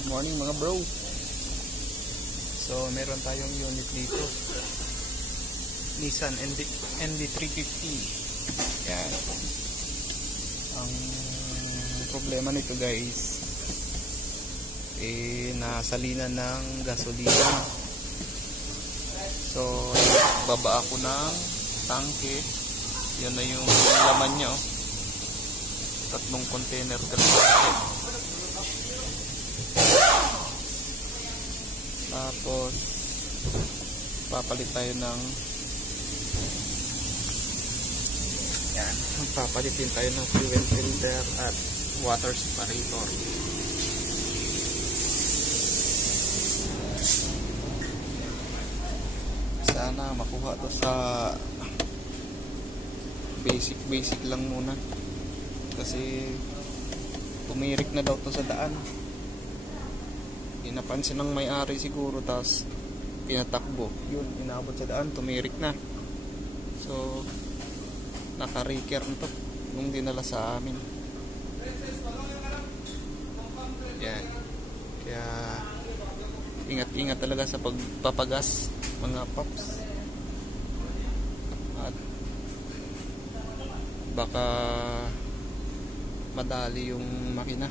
Good morning mga bro. So meron tayong unit dito, Nissan ND350. Yan. Ang problema nito guys, nasalinan ng gasolina. So baba ako ng tangke. Yan na yung laman niya, oh. 3 container kalahati. Tapos papalit tayo ng yan, papalitin tayo ng fuel filter at water separator. Sana makuha to sa basic lang muna, kasi tumirik na daw to sa daan. Pinapansin ng may-ari siguro, tapos pinatakbo, yun, inabot sa daan, tumirik na. So naka-reker na to nung dinala sa amin. Yan, kaya ingat-ingat talaga sa pagpapagas mga paps, at baka madali yung makina.